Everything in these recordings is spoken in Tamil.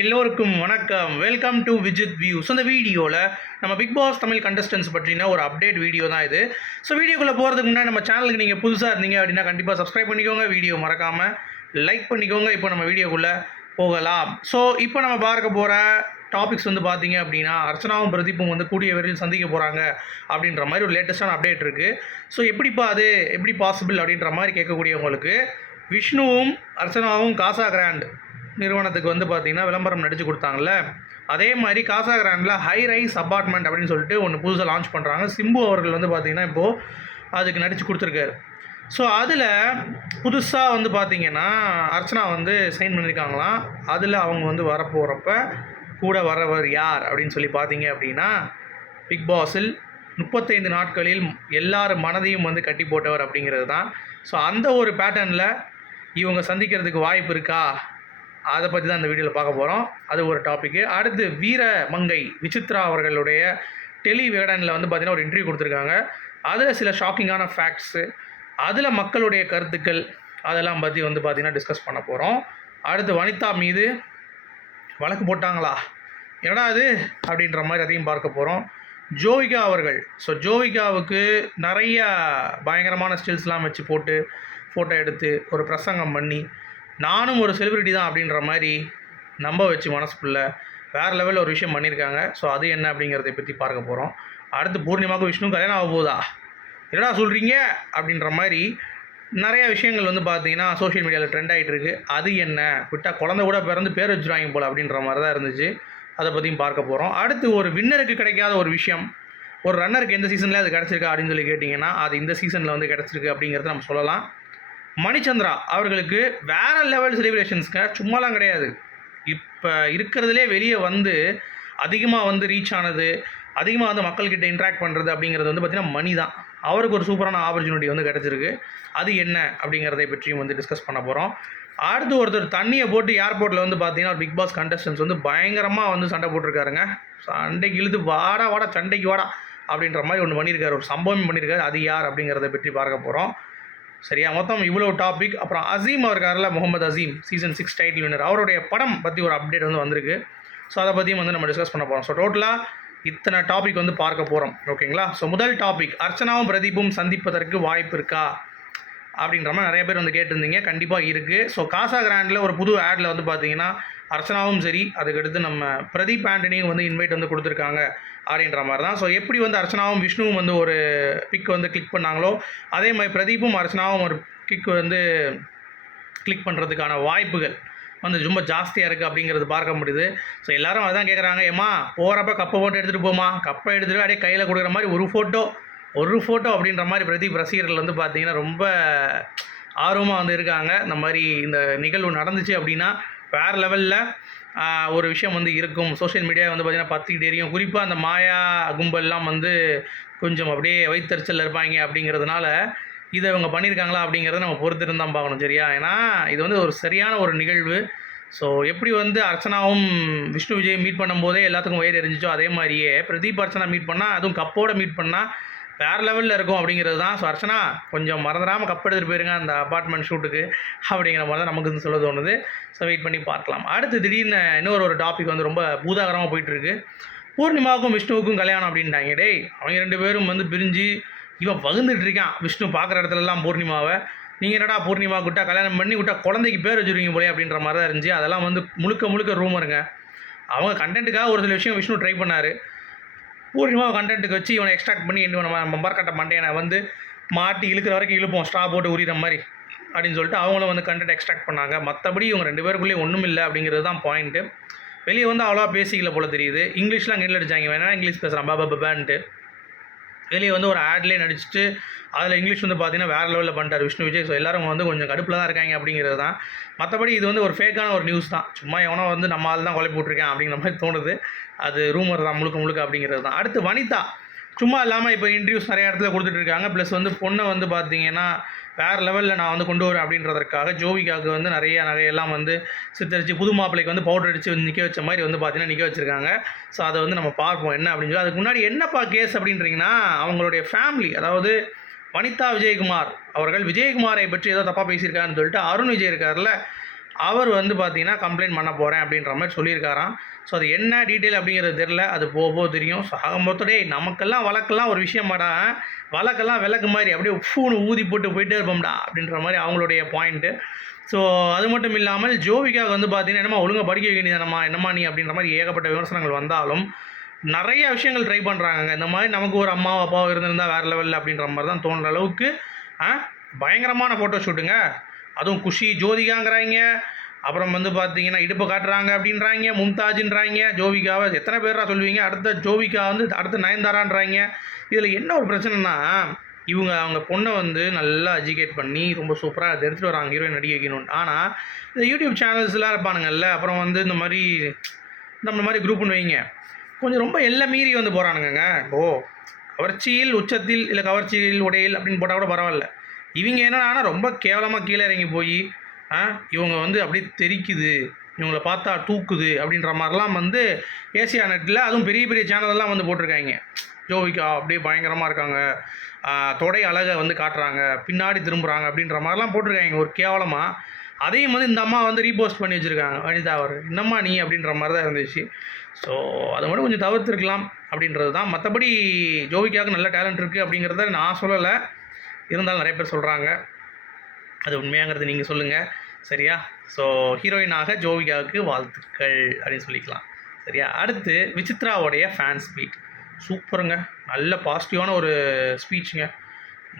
எல்லோருக்கும் வணக்கம். வெல்கம் டு விஜித் வியூஸ் அந்த வீடியோவில் நம்ம பிக் பாஸ் தமிழ் கண்டஸ்டன்ஸ் பற்றின ஒரு அப்டேட் வீடியோ தான் இது. ஸோ வீடியோக்குள்ளே போகிறதுக்கு முன்னாடி நம்ம சேனலுக்கு நீங்கள் புதுசாக இருந்தீங்க அப்படின்னா கண்டிப்பாக சப்ஸ்கிரைப் பண்ணிக்கோங்க. வீடியோ மறக்காமல் லைக் பண்ணிக்கோங்க. இப்போ நம்ம வீடியோக்குள்ளே போகலாம். ஸோ இப்போ நம்ம பார்க்க போகிற டாபிக்ஸ் வந்து பார்த்தீங்க அப்படின்னா அர்ச்சனாவும் பிரதீப்பும் வந்து கூடிய விரைவில் சந்திக்க போகிறாங்க அப்படின்ற மாதிரி ஒரு லேட்டஸ்ட்டான அப்டேட் இருக்குது ஸோ எப்படிப்பா அது? எப்படி பாசிபிள் அப்படின்ற மாதிரி கேட்கக்கூடியவங்களுக்கு விஷ்ணுவும் அர்ச்சனாவும் காசா கிராண்ட் நிறுவனத்துக்கு வந்து பார்த்தீங்கன்னா விளம்பரம் நடித்து கொடுத்தாங்கல்ல? அதே மாதிரி காசா கிராண்டில் ஹை ரைஸ் அப்பார்ட்மெண்ட் அப்படின்னு சொல்லிட்டு ஒன்று புதுசாக லான்ச் பண்ணுறாங்க சிம்பு அவர்கள் வந்து பார்த்தீங்கன்னா இப்போது அதுக்கு நடித்து கொடுத்துருக்காரு. ஸோ அதில் புதுசாக வந்து பார்த்தீங்கன்னா அர்ச்சனா வந்து சைன் பண்ணியிருக்காங்களாம் அதில் அவங்க வந்து வரப்போகிறப்ப கூட வரவர் யார் அப்படின்னு சொல்லி பார்த்தீங்க அப்படின்னா பிக் பாஸில் முப்பத்தைந்து நாட்களில் எல்லார் மனதையும் வந்து கட்டி போட்டவர் அப்படிங்கிறது தான். ஸோ அந்த ஒரு பேட்டர்னில் இவங்க சந்திக்கிறதுக்கு வாய்ப்பு இருக்கா? அதை பற்றி தான் இந்த வீடியோவில் பார்க்க போகிறோம் அது ஒரு டாப்பிக்கு அடுத்து வீர மங்கை விசித்ரா அவர்களுடைய டெலி வேடனில் வந்து பார்த்திங்கன்னா ஒரு இன்டர்வியூ கொடுத்துருக்காங்க. அதில் சில ஷாக்கிங்கான ஃபேக்ட்ஸு அதில் மக்களுடைய கருத்துக்கள் அதெல்லாம் பற்றி வந்து பார்த்திங்கன்னா டிஸ்கஸ் பண்ண போகிறோம் அடுத்து வனிதா மீது வழக்கு போட்டாங்களா? என்னடா அது அப்படின்ற மாதிரி அதையும் பார்க்க போகிறோம் ஜோவிகா அவர்கள். ஸோ ஜோவிகாவுக்கு நிறைய பயங்கரமான ஸ்டில்ஸ்லாம் வச்சு போட்டு ஃபோட்டோ எடுத்து ஒரு பிரசங்கம் பண்ணி நானும் ஒரு செலிபிரிட்டி தான் அப்படின்ற மாதிரி நம்ப வச்சு மனசுக்குள்ள வேறு லெவலில் ஒரு விஷயம் பண்ணியிருக்காங்க ஸோ அது என்ன அப்படிங்கிறத பற்றி பார்க்க போகிறோம் அடுத்து பூர்ணிமாவுக்கு விஷ்ணு கல்யாணம் ஆக போதா என்னடா சொல்கிறீங்க அப்படின்ற மாதிரி நிறைய விஷயங்கள் வந்து பார்த்தீங்கன்னா சோஷியல் மீடியாவில் ட்ரெண்ட் ஆகிட்டு இருக்கு. அது என்ன? விட்டால் குழந்தை கூட பிறந்து பேர் வச்சுருவாங்க போல் அப்படின்ற மாதிரி தான் இருந்துச்சு. அதை பற்றியும் பார்க்க போகிறோம் அடுத்து ஒரு வின்னருக்கு கிடைக்காத ஒரு விஷயம். ஒரு ரன்னருக்கு எந்த சீசனில் அது கிடச்சிருக்கா அப்படின்னு சொல்லி கேட்டிங்கன்னா அது இந்த சீசனில் வந்து கிடச்சிருக்கு அப்படிங்கிறத நம்ம சொல்லலாம். மணிச்சந்திரா அவர்களுக்கு வேற லெவல் செலிப்ரேஷன்ஸ்ங்க சும்மாலாம் கிடையாது. இப்போ இருக்கிறதுலே வெளியே வந்து அதிகமாக வந்து ரீச் ஆனது அதிகமாக வந்து மக்கள்கிட்ட இன்ட்ராக்ட் பண்ணுறது அப்படிங்கிறது வந்து பார்த்திங்கன்னா மணி தான். அவருக்கு ஒரு சூப்பரான ஆப்பர்ச்சுனிட்டி வந்து கிடச்சிருக்கு. அது என்ன அப்படிங்கிறதை பற்றியும் வந்து டிஸ்கஸ் பண்ண போகிறோம் அடுத்து ஒருத்தர் தண்ணியை போட்டு ஏர்போர்ட்டில் வந்து பார்த்தீங்கன்னா பிக் பாஸ் கண்டஸ்டன்ஸ் வந்து பயங்கரமாக வந்து சண்டை போட்டிருக்காருங்க. சண்டைக்கு இழுத்து வாடா வாடா சண்டைக்கு வாடா அப்படின்ற மாதிரி ஒன்று பண்ணியிருக்காரு. ஒரு சம்பவம் பண்ணியிருக்காரு. அது யார் அப்படிங்கிறத பற்றி பார்க்க போகிறோம் சரியா? மொத்தம் இவ்வளோ டாபிக் அப்புறம் அசீம் அவர் இருக்கார்ல Mohammed Azeem season six title winner அவருடைய படம் பற்றி ஒரு அப்டேட் வந்து வந்திருக்கு. ஸோ அதை பற்றியும் வந்து நம்ம டிஸ்கஸ் பண்ண போகிறோம் ஸோ டோட்டலாக இத்தனை டாபிக் வந்து பார்க்க போகிறோம் ஓகேங்களா ஸோ முதல் டாபிக் அர்ச்சனாவும் பிரதீப்பும் சந்திப்பதற்கு வாய்ப்பு இருக்கா? அப்படின்ற மாதிரி நிறைய பேர் வந்து கேட்டிருந்தீங்க. கண்டிப்பாக இருக்குது ஸோ காசா கிராண்டில் ஒரு புது ஆடில் வந்து பார்த்தீங்கன்னா அர்ச்சனாவும் சரி அதுக்கடுத்து நம்ம பிரதீப் ஆண்டனியும் வந்து இன்வைட் வந்து கொடுத்துருக்காங்க. அப்படின்ற மாதிரி தான் ஸோ எப்படி வந்து அர்ச்சனாவும் விஷ்ணுவும் வந்து ஒரு பிக் வந்து கிளிக் பண்ணாங்களோ அதே மாதிரி பிரதீப்பும் அர்ச்சனாவும் ஒரு கிக் வந்து கிளிக் பண்ணுறதுக்கான வாய்ப்புகள் வந்து ரொம்ப ஜாஸ்தியாக இருக்குது அப்படிங்கிறது பார்க்க முடியுது. ஸோ எல்லாரும் அதான் கேட்குறாங்க ஏம்மா போகிறப்ப கப்பை போட்டு எடுத்துகிட்டு போமா கப்பை எடுத்துகிட்டு அப்படியே கையில் கொடுக்குற மாதிரி ஒரு ஃபோட்டோ ஒரு ஃபோட்டோ அப்படின்ற மாதிரி பிரதீப் ரசிகர்கள் வந்து பார்த்தீங்கன்னா ரொம்ப ஆர்வமாக வந்து இருக்காங்க. இந்த மாதிரி இந்த நிகழ்வு நடந்துச்சு அப்படின்னா வேறு லெவலில் ஒரு விஷயம் வந்து இருக்கும். சோஷியல் மீடியா வந்து பார்த்திங்கன்னா பார்த்துக்கிட்டே இருக்கும். குறிப்பாக அந்த மாயா கும்பல்லாம் வந்து கொஞ்சம் அப்படியே வைத்தறிச்சல் இருப்பாங்க அப்படிங்கிறதுனால இதை இவங்க பண்ணியிருக்காங்களா அப்படிங்கிறத நம்ம பொறுத்திருந்து தான் பார்க்கணும் சரியா? ஏன்னா இது வந்து ஒரு சரியான ஒரு நிகழ்வு. ஸோ எப்படி வந்து அர்ச்சனாவும் விஷ்ணு விஜய் மீட் பண்ணும்போதே எல்லாத்துக்கும் வயிறு எரிஞ்சிச்சோ அதே மாதிரியே பிரதீப் அர்ச்சனா மீட் பண்ணால் அதுவும் கப்போட மீட் பண்ணால் வேறு லெவலில் இருக்கும் அப்படிங்கிறது தான். ஸோ அர்ச்சனா கொஞ்சம் மறந்துடாமல் கப் எடுத்துகிட்டு போயிருங்க அந்த அப்பார்ட்மெண்ட் ஷூட்டுக்கு அப்படிங்கிற மாதிரி தான் நமக்கு வந்து சொல்ல தோணுது. ஸோ வெயிட் பண்ணி பார்க்கலாம். அடுத்து திடீர்னு இன்னொரு ஒரு டாபிக் வந்து ரொம்ப பூதாகரமாக போயிட்டுருக்கு. பூர்ணிமாவுக்கும் விஷ்ணுவுக்கும் கல்யாணம் அப்படின்ட்டாங்க. டேய் அவங்க ரெண்டு பேரும் வந்து பிரிஞ்சு இவன் வகுந்துட்டு இருக்கான். விஷ்ணு பார்க்குற இடத்துலலாம் பூர்ணிமாவை. நீங்கள் என்னடா பூர்ணிமா விட்டா கல்யாணம் பண்ணி விட்டா குழந்தைக்கு பேர் வச்சுருவீங்க போலே அப்படின்ற மாதிரி தான் இருந்துச்சு. அதெல்லாம் வந்து முழுக்க முழுக்க ரூமருங்க அவங்க கண்டென்ட்டுக்காக ஒரு சில விஷயம் விஷ்ணு ட்ரை பண்ணார். பூர்ணிமா கண்டென்ட்டுக்கு வச்சு இவனை எக்ஸ்ட்ராக்ட் பண்ணி என்ன நம்ம மம்பர்கட்ட மண்டையனை வந்து மாட்டி இழுக்கிற வரைக்கும் இழுப்போம். ஸ்ட்ரா போட்டு உரிகிற மாதிரி அப்படின்னு சொல்லிட்டு அவங்களும் வந்து கண்டென்ட் எக்ஸ்ட்ராக்ட் பண்ணாங்க. மற்றபடி இவங்க ரெண்டு பேருக்குள்ளேயே ஒன்றும் இல்லை அப்படிங்கிறது தான் பாயிண்ட்டு வெளியே வந்து அவ்வளோவா பேசிக்கல போல தெரியுது. இங்கிலீஷ்லாம் கெண்டில் அடிச்சாங்க. வேணா இங்கிலீஷ் பேசுகிறான் பாபா பபான்ட்டு வெளியே வந்து ஒரு ஆட்லேயே நடிச்சுட்டு அதில் இங்கிலீஷ் வந்து பார்த்தீங்கன்னா வேறு லெவலில் பண்ணிட்டார் விஷ்ணு விஜய். ஸோ எல்லாரும் வந்து கொஞ்சம் கடுப்பில் தான் இருக்காங்க அப்படிங்கிறது தான். மற்றபடி இது வந்து ஒரு ஃபேக்கான ஒரு நியூஸ் தான். சும்மா எவனோ வந்து நம்ம ஆள் தான் கொலை போட்டிருக்கேன் அப்படிங்கிற மாதிரி தோணுது. அது ரூமர் தான் முழுக்க முழுக்க அப்படிங்கிறது தான். அடுத்து வனிதா. சும்மா இல்லாமல் இப்போ இன்டர்வியூஸ் நிறைய இடத்துல கொடுத்துட்டு இருக்காங்க. ப்ளஸ் வந்து பொண்ணை வந்து பார்த்தீங்கன்னா வேறு லெவலில் நான் வந்து கொண்டு வரேன் அப்படின்றதற்காக ஜோவிகாவுக்கு வந்து நிறைய நகையெல்லாம் வந்து சித்தரித்து புது மாப்பிள்ளைக்கு வந்து பவுடர் அடித்து வந்து நிற்க வச்ச மாதிரி வந்து பார்த்தீங்கன்னா நிற்க வச்சுருக்காங்க. ஸோ அதை வந்து நம்ம பார்ப்போம் என்ன அப்படின்னு சொல்லி. அதுக்கு முன்னாடி என்னப்பா கேஸ் அப்படின்றீங்கன்னா அவங்களுடைய ஃபேமிலி அதாவது வனிதா விஜயகுமார் அவர்கள் விஜயகுமாரை பற்றி ஏதோ தப்பாக பேசியிருக்காருன்னு சொல்லிட்டு அருண் விஜய் இருக்கார்ல அவர் வந்து பார்த்தீங்கன்னா கம்ப்ளைண்ட் பண்ண போகிறேன் அப்படின்ற மாதிரி சொல்லியிருக்காராம். ஸோ அது என்ன டீட்டெயில் அப்படிங்கிறது தெரில அது போக போக தெரியும். ஸோ ஆக மொத்தம் டேய் நமக்கெல்லாம் வழக்கெல்லாம் ஒரு விஷயமாடா. வழக்கெல்லாம் விளக்கு மாதிரி அப்படியே உஃப்னு ஊதி போட்டு போயிட்டே இருப்போம்டா அப்படின்ற மாதிரி அவங்களுடைய பாயிண்ட்டு ஸோ அது மட்டும் இல்லாமல் ஜோவிகாவுக்கு வந்து பார்த்தீங்கன்னா என்னமா ஒழுங்காக படிக்க வைக்க வேண்டியதானம்மா? என்னம்மா நீ அப்படின்ற மாதிரி ஏகப்பட்ட விமர்சனங்கள் வந்தாலும் நிறைய விஷயங்கள் ட்ரை பண்ணுறாங்க இந்த மாதிரி நமக்கு ஒரு அம்மா அப்பாவோ இருந்திருந்தா வேறு லெவலில் அப்படின்ற மாதிரி தான் தோணுற அளவுக்கு ஆ, பயங்கரமான ஃபோட்டோ ஷூட்டுங்க அதுவும் குஷி ஜோதிகாங்கிறாங்க. அப்புறம் வந்து பார்த்தீங்கன்னா இடுப்பு காட்டுறாங்க அப்படின்றாங்க மும்தாஜின்றாங்க ஜோவிகாவை எத்தனை பேரா சொல்லுவீங்க? அடுத்த ஜோவிகா வந்து அடுத்த நயன்தாரான்றாங்க. இதில் என்ன ஒரு பிரச்சனைனா இவங்க அவங்க பொண்ணை வந்து நல்லா எஜுகேட் பண்ணி ரொம்ப சூப்பராக அதை எடுத்துகிட்டு வராங்க ஹீரோயின் நடிக்க வைக்கணும்னு. ஆனால் இந்த யூடியூப் சேனல்ஸ்லாம் இருப்பானுங்கல்ல அப்புறம் வந்து இந்த மாதிரி நம்ம மாதிரி குரூப்னு வைங்க. கொஞ்சம் ரொம்ப எல்லாம் மீறி வந்து போகிறானுங்கங்க ஓ கவர்ச்சியில் உச்சத்தில் இல்லை கவர்ச்சியில் உடையில் அப்படின்னு போட்டால் கூட பரவாயில்ல. இவங்க என்னன்னா ரொம்ப கேவலமாக கீழே இறங்கி போய் இவங்க வந்து அப்படியே தெரிக்குது. இவங்களை பார்த்தா தூக்குது அப்படின்ற மாதிரிலாம் வந்து ஏசியா நெட்டில் அதுவும் பெரிய பெரிய சேனலெல்லாம் வந்து போட்டிருக்காங்க. ஜோவிகா அப்படியே பயங்கரமாக இருக்காங்க. தொடை அழகை வந்து காட்டுறாங்க. பின்னாடி திரும்புகிறாங்க அப்படின்ற மாதிரிலாம் போட்டிருக்காங்க. ஒரு கேவலமாக அதையும் வந்து இந்த அம்மா வந்து ரீபோஸ்ட் பண்ணி வச்சுருக்காங்க. வனிதா அவர் என்னம்மா நீ? அப்படின்ற மாதிரி தான் இருந்துச்சு. ஸோ அதை மட்டும் கொஞ்சம் தவிர்த்துருக்கலாம் அப்படின்றது தான். மற்றபடி ஜோவிக்காவுக்கு நல்ல டேலண்ட் இருக்குது அப்படிங்கிறத நான் சொல்லலை. இருந்தாலும் நிறைய பேர் சொல்கிறாங்க அது உண்மையாங்கிறது நீங்கள் சொல்லுங்கள் சரியா? ஸோ ஹீரோயினாக ஜோவிகாவுக்கு வாழ்த்துக்கள் அப்படின்னு சொல்லிக்கலாம். சரியா? அடுத்து விசித்ராவுடைய ஃபேன் ஸ்பீட் சூப்பருங்க. நல்ல பாசிட்டிவான ஒரு ஸ்பீச்சுங்க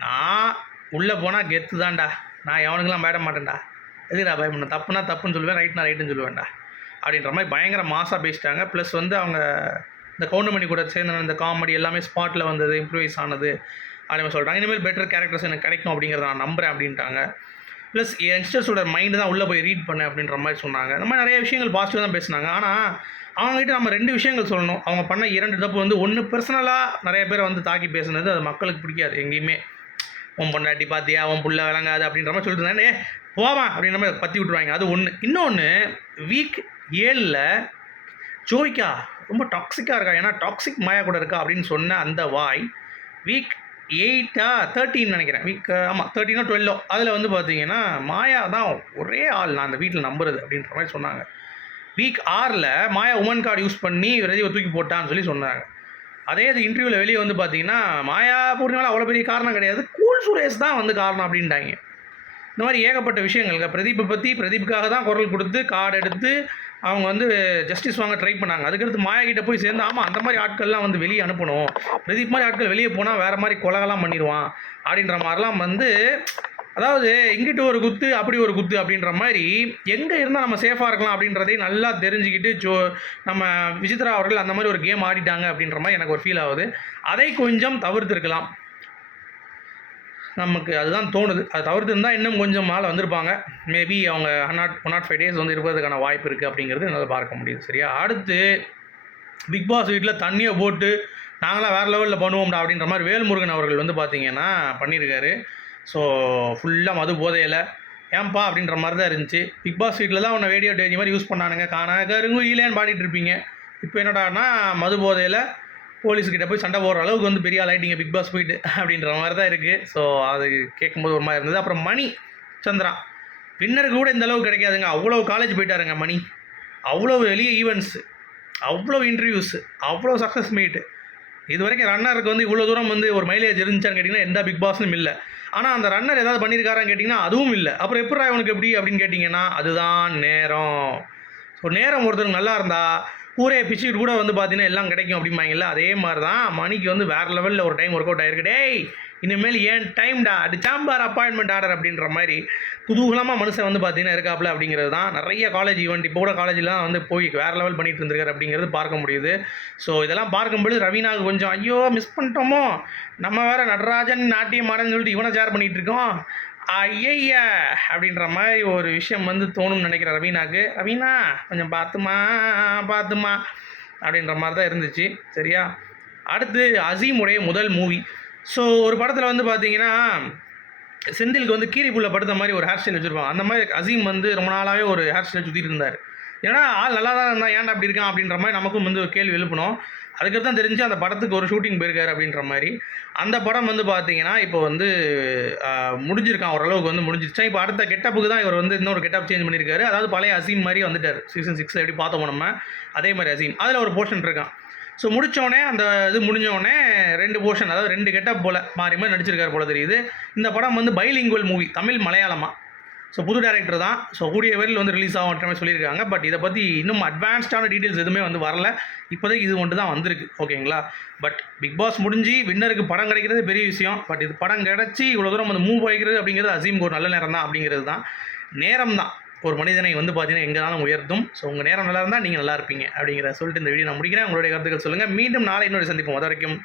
நான் உள்ளே போனால் கெத்து தான்டா நான் எவனுக்கெல்லாம் பயட மாட்டேன்டா. எதுடா பண்ண? தப்புனா தப்புன்னு சொல்லுவேன் ரைட்னா ரைட்டுன்னு சொல்லுவேன்டா. அப்படின்ற மாதிரி பயங்கர மாசாக பேசிட்டாங்க. ப்ளஸ் வந்து அவங்க இந்த கவுண்டமணி கூட சேர்ந்த இந்த காமெடி எல்லாமே ஸ்பாட்டில் வந்தது இம்ப்ரூவைஸ் ஆனது. அதே மாதிரி சொல்கிறாங்க இனிமேல் பெட்டர் கேரக்டர்ஸ் எனக்கு கிடைக்கும் அப்படிங்கிறத நான் நம்புகிறேன் அப்படின்ட்டாங்க. ப்ளஸ் யங்ஸ்டர்ஸோட மைண்டு தான் உள்ளே போய் ரீட் பண்ணேன் அப்படின்ற மாதிரி சொன்னாங்க. இந்த மாதிரி நிறைய விஷயங்கள் பாசிட்டிவாக தான் பேசினாங்க. ஆனால் அவங்ககிட்ட நம்ம ரெண்டு விஷயங்கள் சொல்லணும். அவங்க பண்ண இரண்டு தப்பு வந்து ஒன்று பர்சனலாக நிறைய பேர் வந்து தாக்கி பேசுனது அது மக்களுக்கு பிடிக்காது எங்கேயுமே. உன் பொண்டாட்டி பார்த்தியா உன் புள்ள விளங்காது அப்படின்ற மாதிரி சொல்லிட்டு இருந்தாங்க. ஏ போவான் அப்படின்ற மாதிரி பற்றி விட்டுருவாங்க. அது ஒன்று இன்னொன்று வீக் ஏழில் ஜோவிக்கா ரொம்ப டாக்ஸிக்காக இருக்கா? ஏன்னா டாக்ஸிக் மாயா கூட இருக்கா அப்படின்னு சொன்ன அந்த வாய் வீக் எயிட்டா தேர்ட்டின்னு நினைக்கிறேன். வீக் ஆமாம் தேர்ட்டினோ டுவெல்லோ அதில் வந்து பார்த்தீங்கன்னா மாயா தான் ஒரே ஆள் நான் அந்த வீட்டில் நம்புறது அப்படின்ற மாதிரி சொன்னாங்க. வீக் ஆறில் மாயா உமன் கார்டு யூஸ் பண்ணி ரஜிவை தூக்கி போட்டான்னு சொல்லி சொன்னாங்க. அதே இது இன்டர்வியூவில் வெளியே வந்து பார்த்தீங்கன்னா மாயா பூர்ணிமாவில் அவ்வளோ பெரிய காரணம் கிடையாது. கூல் சுரேஷ் தான் வந்து காரணம் அப்படின்ட்டாங்க. இந்த மாதிரி ஏகப்பட்ட விஷயங்கள். பிரதீப்பை பற்றி பிரதீப்புக்காக தான் குரல் கொடுத்து கார்டு எடுத்து அவங்க வந்து ஜஸ்டிஸ் வாங்க ட்ரை பண்ணாங்க. அதுக்கடுத்து மாயாகிட்ட போய் சேர்ந்து ஆமாம் அந்த மாதிரி ஆட்கள்லாம் வந்து வெளியே அனுப்பணும். பிரதீப் மாதிரி ஆட்கள் வெளியே போனால் வேறு மாதிரி கொலகெல்லாம் பண்ணிடுவான் அப்படின்ற மாதிரிலாம் வந்து அதாவது இங்கிட்டு ஒரு குத்து அப்படி ஒரு குத்து அப்படின்ற மாதிரி எங்கே இருந்தால் நம்ம சேஃபாக இருக்கலாம் அப்படின்றதையும் நல்லா தெரிஞ்சுக்கிட்டு ஜோ நம்ம விசித்ரா அவர்கள் அந்த மாதிரி ஒரு கேம் ஆடிட்டாங்க அப்படின்ற மாதிரி எனக்கு ஒரு ஃபீல் ஆகுது. அதை கொஞ்சம் தவிர்த்துருக்கலாம். நமக்கு அதுதான் தோணுது. அது தவிர்த்து இருந்தால் இன்னும் கொஞ்சம் மேலே வந்திருப்பாங்க. மேபி அவங்க not one not five days வந்து இருப்பதுக்கான வாய்ப்பு இருக்குது அப்படிங்கிறது என்னால் பார்க்க முடியுது. சரியா? அடுத்து பிக் பாஸ் வீட்டில் தண்ணியை போட்டு நாங்களாம் வேறு லெவலில் பண்ணுவோம்டா அப்படின்ற மாதிரி வேல்முருகன் அவர்கள் வந்து பார்த்தீங்கன்னா பண்ணியிருக்காரு ஸோ ஃபுல்லாக மது போதையில் ஏன்பா அப்படின்ற மாதிரி தான் இருந்துச்சு. பிக் பாஸ் வீட்டில் தான் உன்னை வேடியோ டேஜ் மாதிரி யூஸ் பண்ணானுங்க. காணா கருங்கு ஈலேன்னு பாடிட்டு இருப்பீங்க. இப்போ என்னடான்னா மது போதையில் போலீஸ்கிட்ட போய் சண்டை போடுற அளவுக்கு வந்து பெரிய ஆள் பிக் பாஸ் போயிட்டு அப்படின்ற மாதிரி தான் இருக்குது ஸோ அது கேட்கும்போது ஒரு மாதிரி இருந்தது. அப்புறம் மணி சந்திரா. வின்னருக்கு கூட இந்த அளவுக்கு கிடைக்காதுங்க. அவ்வளோ காலேஜ் போயிட்டாருங்க மணி. அவ்வளோ வெளிய ஈவெண்ட்ஸு அவ்வளோ இன்டர்வியூஸ் அவ்வளோ சக்ஸஸ் மீட்டு இது வரைக்கும் ரன்னருக்கு வந்து இவ்வளோ தூரம் வந்து ஒரு மைலேஜ் இருந்துச்சான்னு கேட்டிங்கன்னா எந்த பிக் பாஸ்னும் இல்லை. ஆனால் அந்த ரன்னர் ஏதாவது பண்ணியிருக்காரான்னு கேட்டிங்கன்னா அதுவும் இல்லை. அப்புறம் எப்படி இவனுக்கு எப்படி அப்படின்னு கேட்டிங்கன்னா அதுதான் நேரம். ஸோ நேரம் ஒருத்தருக்கு நல்லா இருந்தால் ஊரே பிச்சுக்கிட்டு கூட வந்து பார்த்தீங்கன்னா எல்லாம் கிடைக்கும் அப்படிம்பாங்கல்ல? அதே மாதிரி தான் மணிக்கு வந்து வேறு லெவலில் ஒரு டைம் ஒர்க் அவுட் ஆயிருக்கு. டேய் இனிமேல் ஏன் டைம்டா அது சாம்பார் அப்பாயின்மெண்ட் ஆர்டர் அப்படின்ற மாதிரி குதூகலமாக மனுஷன் வந்து பார்த்தீங்கன்னா இருக்காப்புல அப்படிங்கிறது தான் நிறைய காலேஜ் ஈவெண்ட் இப்போ கூட காலேஜ்லாம் வந்து போய் வேறு லெவல் பண்ணிட்டு இருந்திருக்காரு அப்படிங்கிறது பார்க்க முடியுது. ஸோ இதெல்லாம் பார்க்கும்பொழுது ரவீனாவுக்கு கொஞ்சம் ஐயோ மிஸ் பண்ணிட்டோமோ? நம்ம வேறு நடராஜன் நாட்டியம் ஆடன்னு சொல்லிட்டு இவனை ஷேர் பண்ணிகிட்டு இருக்கோம். ஐயையா அப்படின்ற மாதிரி ஒரு விஷயம் வந்து தோணும்னு நினைக்கிறேன் ரவீனாக்கு. ரவீனா கொஞ்சம் பார்த்துமா பார்த்துமா அப்படின்ற மாதிரி தான் இருந்துச்சு. சரியா? அடுத்து அசீமுடைய முதல் மூவி. ஸோ ஒரு படத்தில் வந்து பார்த்தீங்கன்னா செந்திலுக்கு வந்து கீரிப்புள்ள படுத்த மாதிரி ஒரு ஹேர் ஸ்டைல் வச்சுருப்பாங்க. அந்த மாதிரி அசீம் வந்து ரொம்ப நாளாகவே ஒரு ஹேர் ஸ்டைல் சுற்றிட்டு இருந்தார். ஏன்னா ஆள் நல்லா தான் இருந்தால் ஏன்டா அப்படி இருக்கான் அப்படின்ற மாதிரி நமக்கும் வந்து ஒரு கேள்வி எழுப்பணும். அதுக்கு தான் தெரிஞ்சு அந்த படத்துக்கு ஒரு ஷூட்டிங் போயிருக்காரு அப்படின்ற மாதிரி. அந்த படம் வந்து பார்த்தீங்கன்னா இப்போ வந்து முடிஞ்சிருக்கான். ஓரளவுக்கு வந்து முடிஞ்சிருச்சா? இப்போ அடுத்த கெட்டப்புக்கு தான் இவர் வந்து இன்னொரு கெட்டப் சேஞ்ச் பண்ணியிருக்காரு அதாவது பழைய அசீம் மாதிரி வந்துட்டார். சீசன் சிக்ஸ் எப்படி பார்த்தோம் நம்ம. அதே மாதிரி அசீம். அதில் ஒரு போர்ஷன் இருக்கான். ஸோ முடித்தோடனே அந்த இது முடிஞ்சோடனே ரெண்டு போர்ஷன் அதாவது ரெண்டு கெட்டப் போல் மாறி மாதிரி நடிச்சிருக்காரு போல தெரியுது. இந்த படம் வந்து பைலிங்குவல் மூவி தமிழ் மலையாளமாக ஸோ புது டேரக்டர் தான். ஸோ கூடிய விரைவில் வந்து ரிலீஸ் ஆகுன்ற மாதிரி சொல்லியிருக்காங்க. பட் இதை பற்றி இன்னும் அட்வான்ஸ்டான டீட்டெயில்ஸ் எதுவுமே வந்து வரல. இப்போதைக்கு இது ஒன்று தான் வந்திருக்கு. ஓகேங்களா பட் பிக் பாஸ் முடிஞ்சு வின்னருக்கு படம் கிடைக்கிறது பெரிய விஷயம். பட் இது படம் கிடச்சி இவ்வளோ தூரம் வந்து மூவ் ஆகிக்கிறது அப்படிங்கிறது அசீம்க்கு ஒரு நல்ல நேரம் தான் அப்படிங்கிறது தான். நேரம் தான். ஒரு மனிதனை வந்து பார்த்தீங்கன்னா எங்கேனாலும் உயர்த்தும். ஸோ உங்கள் நேரம் நல்லா இருந்தால் நீங்கள் நல்லா இருப்பீங்க அப்படிங்கிற சொல்லிட்டு இந்த வீடியோ நான் முடிக்கிறேன். உங்களுடைய கருத்துக்கள் சொல்லுங்கள் மீண்டும் நாளை இன்னொரு சந்திப்போம். அது வரைக்கும்